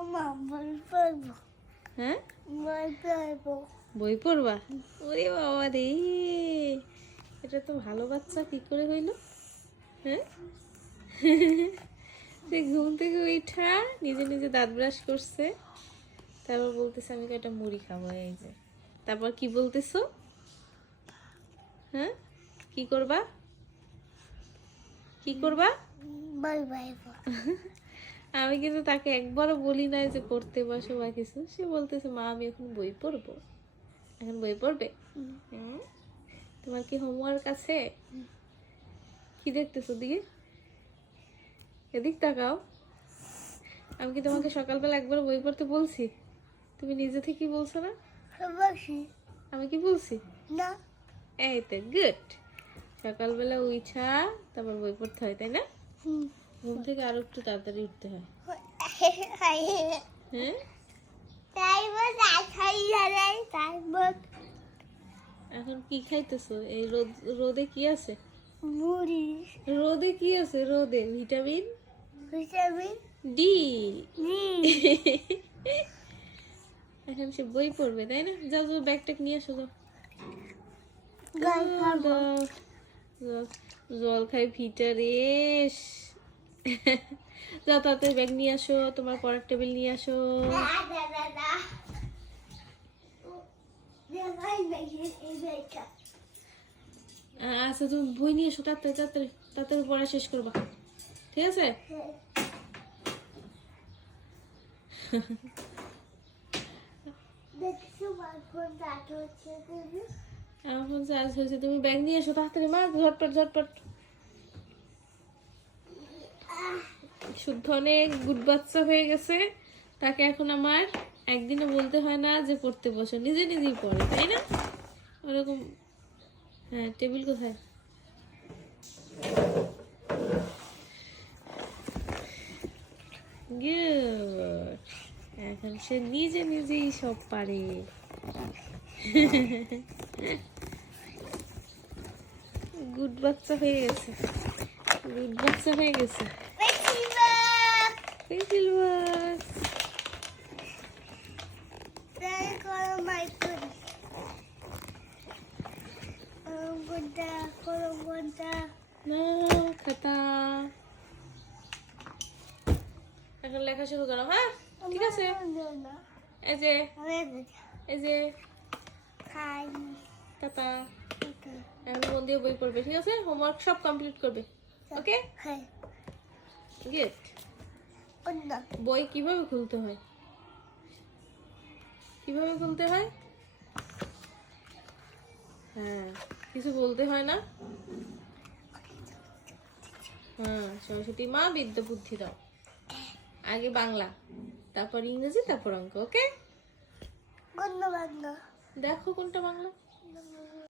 বই হ্যাঁ? বই পড়ব। বই পড়বা? ওরে বাবা রে। এটা তো ভালো বাচ্চা কি করে হইল? হ্যাঁ? সে ঘুম থেকে উঠা নিজে নিজে দাঁত ব্রাশ করছে। তারপর বলতেছে আমি কয়টা মুড়ি খাব? এই যে। তারপর কি বলতেছো? হ্যাঁ? কি করবা? কি করবা? বাই পড়ব। আমি কিন্তু তাকে একবারও বলি নাই যে পড়তে বসো বা কিছু। সে বলতেছে মা আমি এখন বই পড়ব। এখন বই পড়বে? তোমার কি হোমওয়ার্ক আছে? কি দেখতেছো দিকে এদিক তাকাও। আমি কি তোমাকে সকালবেলা একবার বই পড়তে বলছি? তুমি নিজে থেকেই বলছো না? আমি কি বলছি? না। এই তো গুড সকালবেলা উঠা তারপর বই পড়তে হয় তাই না? হুম। ঘুম থেকে আরও একটু তাড়াতাড়ি উঠতে হয়। হ্যাঁ? এখন কি খাইতেছো? এই রোদ রোদে কি আছে? মুড়ি রোদে কি আছে? রোদে ভিটামিন? Vitamin D. এখন সে বই পড়বে তাই না? যাও যাও ব্যাগ ট্যাগ নিয়ে আসো। জল খাই ভিটা যাও তাড়াতাড়ি ব্যাগ নিয়ে আসো তোমার পড়ার টেবিল নিয়ে আসো। আচ্ছা তুমি বই নিয়ে এসো তাড়াতাড়ি তাড়াতাড়ি তাড়াতাড়ি পড়া শেষ করবা। ঠিক আছে? আমার ফোন চার্জ হয়েছে তুমি ব্যাগ নিয়ে এসো তাড়াতাড়ি মা ঝটপট ঝটপট। শুদ্ধ অনেক গুড বাচ্চা হয়ে গেছে। তাকে এখন আমার একদিনও বলতে হয় না যে পড়তে বসো। নিজে নিজেই পড়ে, তাই না? ওরকম হ্যাঁ টেবিল কোথায়. এখন সে নিজে নিজেই সব পারে। গুড বাচ্চা হয়ে গেছে। গুড বাচ্চা হয়ে গেছে। বক্স তাই করো মাই করি গোটা করো গোটা না খাতা এখন লেখা শুরু করো হ্যাঁ? ঠিক আছে? এই যে এই যে খাই। এখন মন দিয়ে বই পড়বে ঠিক আছে? হোমওয়ার্ক সব কমপ্লিট করবে। ওকে খাই গুড বই কীভাবে খুলতে হয়? কীভাবে খুলতে হয়? হ্যাঁ কিছু বলতে হয় না? হ্যাঁ সরস্বতী মা বিদ্যা বুদ্ধি দাও। আগে বাংলা তারপর ইংরেজি তারপর অঙ্ক ওকে? বাংলা। দেখো কোনটা বাংলা।